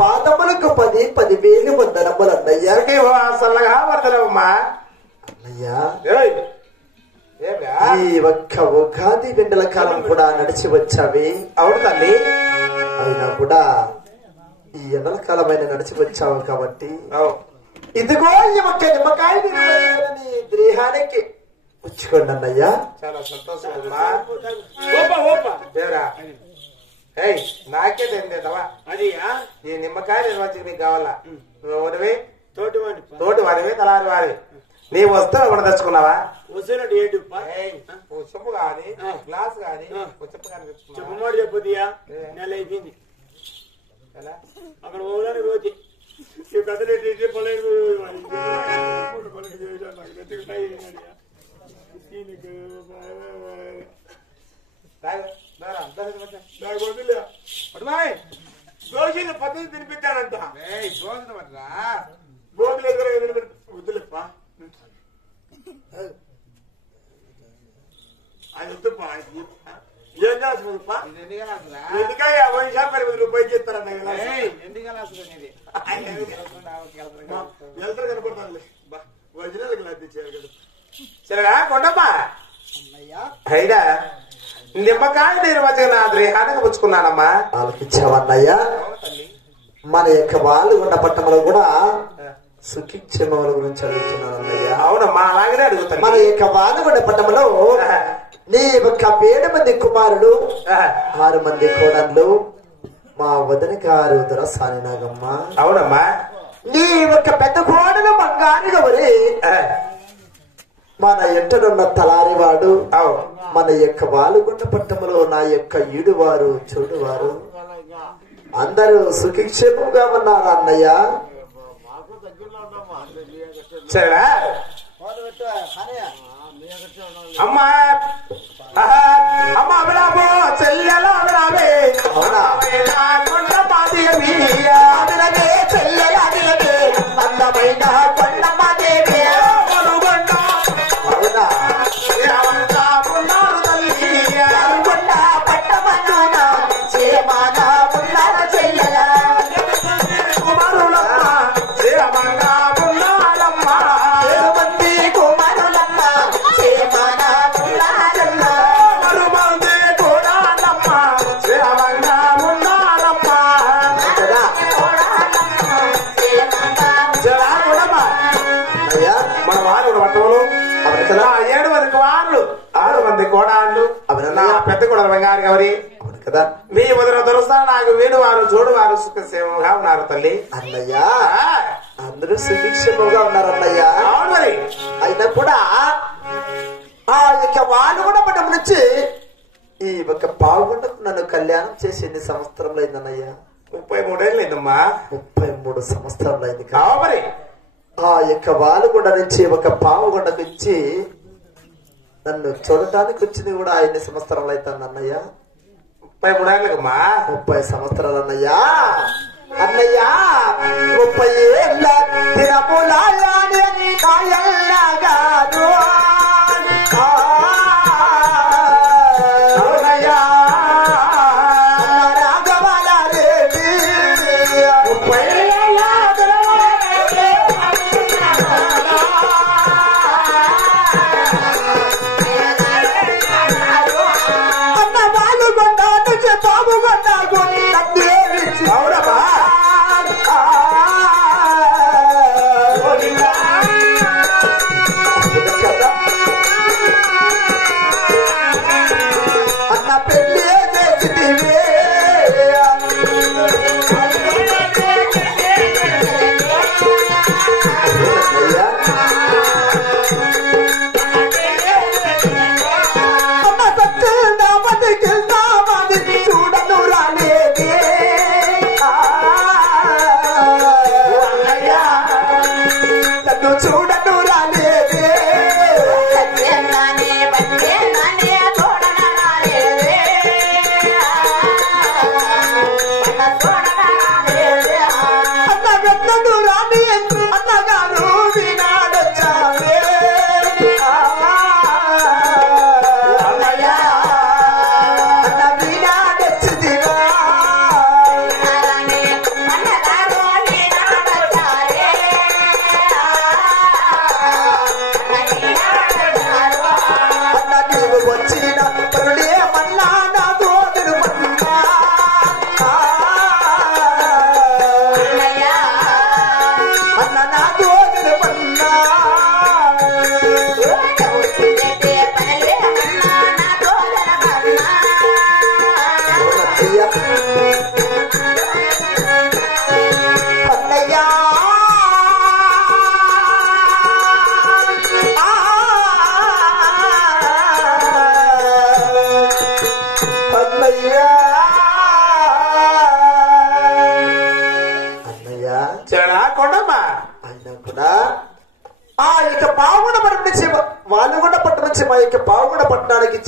పాదములకు 10,000 వందనములు అన్నయ్యా. సల్లగా వరదలమ్మా అన్నయ్యా. ఈ ఒక్క ఉగాది వెండల కాలం కూడా నడిచి వచ్చావి. అవును తల్లి, అయినా కూడా ఈ ఎండల కాలమైన నడిచి వచ్చావు కాబట్టి ఇదిగో ఈ ఒక్క నిమ్మకాయ దేహానికి పుచ్చుకోండి అన్నయ్యా. చాలా సంతోషం అమ్మా. నాకే తెలియదవా అది ఈ నిమ్మకాయ నిర్వచనం నీకు కావాలా? నువ్వు తోటి వాడివి తలారి వాడి నీ వస్తువు కూడా తెచ్చుకున్నావా? చెప్పు కాని గ్లాస్ కాని చెప్పు కానీ చెప్పమాట చెప్పదియా నెల అయిపోయింది అక్కడ పోవడానికి రోజు కథలు దోషులు పద్ధతి తినిపించానంట. గోగులు ఎదురు వద్దులేప్ప అది వద్దుపా. ఏం చేస్తున్నా ఎందుకై 50 రూపాయలు చేస్తారన్న వెళ్తారు కనపడతానులే వజ్రాలకు లద్దిచ్చారు కదా. సరేనా కొండమ్మా అయినా నిమ్మకాయ నిర్వచన దేహానికి పుచ్చుకున్నానమ్మా. ఆలకించావన్నయ్యా. మన యొక్క వాళ్ళు ఉన్న పట్టణంలో కూడా సుఖిక్షేమముల గురించి అడుగుతున్నాను అన్నయ్యా. అవునమ్మా, అలాగనే అడుగుతాను. మన యొక్క వానగొండ పట్టణంలో నీ ఒక 7 మంది కుమారులు 6 మంది కోడళ్ళు మా వదిన గారు దొరసాని నాగమ్మ. అవునమ్మా. నీ ఒక పెద్ద కోడలు బంగారు గౌరి మన ఎంటనున్న తలారివాడు మన యొక్క వాలుగొండ పట్టణంలో నా యొక్క ఈడువారు చూడువారు అందరూ సుఖిక్షేమంగా ఉన్నారా అన్నయ్య? సరేనా అమ్మా అమ్మ అమరాబో చెల్లెల అమరాబే కొండమాదేవి చెల్లెల అందమైన కొండమాదేవి కోడాళ్ళు పెద్ద కూడా బంగారు గౌరి కదా. నీ వదిన దొరుకుతా నాకు వీడు వారు చూడు వారు సుఖసేమగా ఉన్నారు తల్లి. అన్నయ్య అందరూ సుభిక్షముగా ఉన్నారు అన్నయ్య. అవును మరి. అయినా కూడా ఆ యొక్క వాళ్ళు కూడా మనం నుంచి ఈ ఒక పావుగొండకు నన్ను కళ్యాణం చేసి ఎన్ని సంవత్సరంలో అయిందన్నయ్య? 33 ఏళ్ళు అయిందమ్మా. 33 సంవత్సరంలో అయింది. మరి ఆ యొక్క వాలుగొండ నుంచి ఒక పావుగొండకు ఇచ్చి నన్ను చూడటానికి వచ్చింది కూడా ఎన్ని సంవత్సరాలు అవుతుంది అన్నయ్య? 33 ఏళ్ళకమ్మా. 30 సంవత్సరాలు అన్నయ్య. అన్నయ్య 30 ఏళ్ళ తిరములాయాని కాయల్లాగాను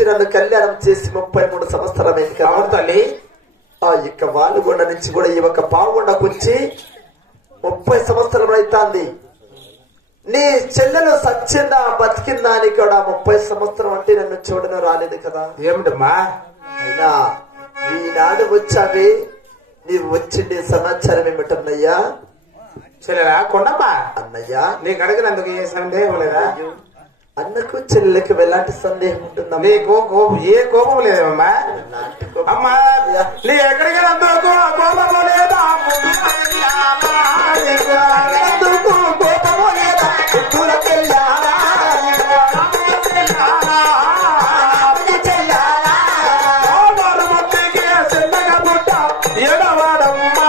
నన్ను కళ్యాణం చేసి 33 సంవత్సరమైంది కదా. అవును తల్లి. ఆ యొక్క వాలుగొండ నుంచి కూడా ఈ ఒక పావుగొండకు వచ్చి 30 సంవత్సరం అవుతుంది. నీ చెల్లెలు సచ్చిందా బతికిందా అని కూడా 30 సంవత్సరం అంటే నన్ను చూడను రాలేదు కదా. ఏమిటమ్మా? అయినా ఈనాడు వచ్చావి నీవు వచ్చిండే సమాచారం ఏమిటన్నయ్యా? చెల్లెలా కొండమ్మా అన్నయ్య నీకు అడిగినందుకు ఏ సందేహం లేదా? అన్నకు చెల్లెలకు ఎలాంటి సందేహం ఉంటుందా? నీకు ఏ కోపం లేదమ్మా? అమ్మా నీ ఎక్కడికి కోపము లేదా? కోపము లేదా? చిన్నగా పుట్ట ఎడవాడమ్మా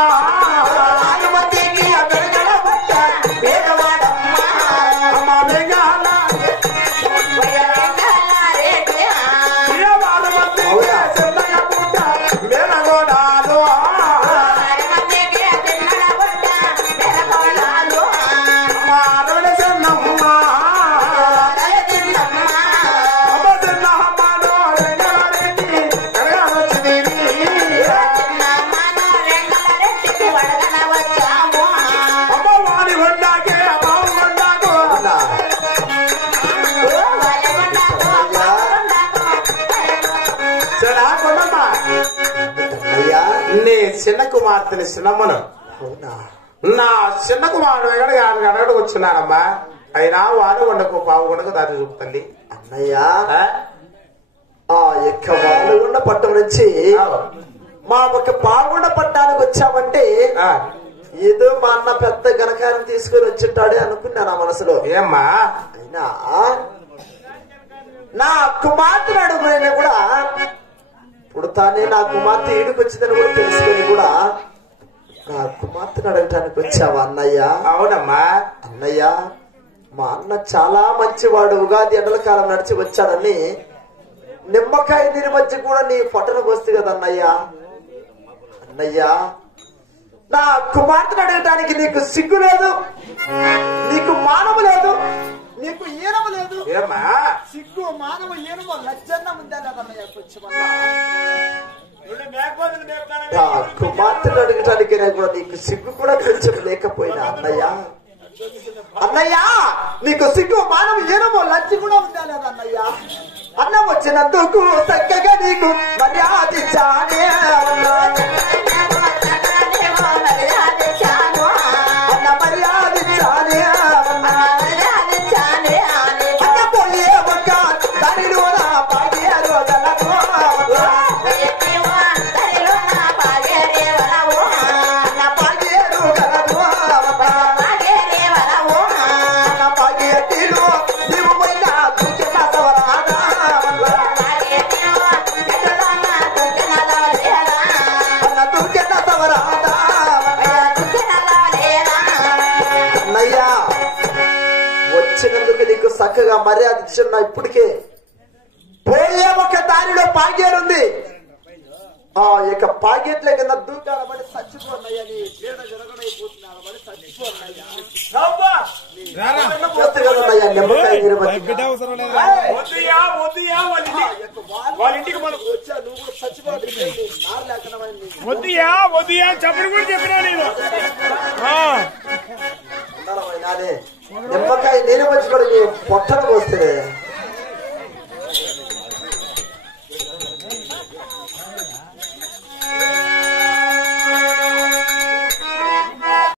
అమ్మా బెంగాల చిన్నగా పుట్ట మెరగోడాలు అమ్మా అడవిడ చిన్నమ్మ అమ్మ చిన్న అమ్మలో రెండారెడ్డి ఎరగాలొచ్చింది అమ్మ వాడి కొండాకే బావు కొండాకు సరే కొండమ్మా అయ్యా నీ చిన్న కుమార్తెని చిన్నమ్మను అవునా? నా చిన్న కుమారుడు అడగడకు వచ్చినానమ్మా. అయినా వాడు కొండకు పావు కొండకు దారి చూపుతండి. అన్నయ్య ఆ యొక్క వాలుగొండ పట్టం నుంచి మా ఒక పాల్గొండ పట్టణానికి వచ్చామంటే ఏదో మా అన్న పెద్ద ఘనకారం తీసుకొని వచ్చింటాడే అనుకున్నా నా మనసులో. ఏమ్మా? అయినా నా కుమార్తెను అడుగునే కూడా ఇప్పుడు తానే నా కుమార్తె ఈడుకొచ్చిందని కూడా తెలుసుకొని కూడా నా కుమార్తెను అడగటానికి వచ్చావా అన్నయ్య? అవునమ్మా. అన్నయ్య, మా అన్న చాలా మంచివాడు, ఉగాది ఎండల కాలం నడిచి వచ్చాడని నిమ్మకాయ నీరు మధ్య కూడా నీ పొట్టను పోస్తే కదా అన్నయ్య. అన్నయ్య, నా కుమార్తెను అడగటానికి నీకు సిగ్గు లేదు, నీకు మానవు లేదు, నీకు ఈనము లేదు. సిగ్గు మానవు ఈనము లజ్జన్న ఉందా లేదన్నయ్య? నా కుమార్తెను అడగటానికి కూడా నీకు సిగ్గు కూడా కొంచెం లేకపోయినా అన్నయ్య? అన్నయ్య, నీకు సిగ్గు మానవు ఈనము లజ్జ కూడా ఉందా లేదా అన్నయ్య? అన్న వచ్చినందుకు చక్కగా నీకు మర్యాదించానే, అన్న మర్యాదించానే, అన్న పోయే ఒక్క దానిలో నా పాగేరు గలకు, అన్న పాగేరు గలకు, అన్న పాగేటిలో నీవు పోయిన దుఃఖిన సవరాదా, అన్న దుఃఖిన సవరాదా. అన్నయ్యా, వచ్చినందుకు నీకు చక్కగా మర్యాద ఇచ్చిన ఇప్పటికే పోయే ఒక దానిలో పాగేరుంది, ఆ యొక్క పాగేట్ల కింద దూకాలబడి చచ్చిపోన్నాయ్యా, నీ జీడ జరగడైపోతున్నాడు చచ్చిపోన్నాయ్యా. కదన్నయ్యా నిమ్మకాయ నీరు వాళ్ళ ఇంటికి మనం వచ్చా, నువ్వు కూడా చచ్చిపోతుంది వద్దుయా చెప్పని కూడా చెప్పినా నేను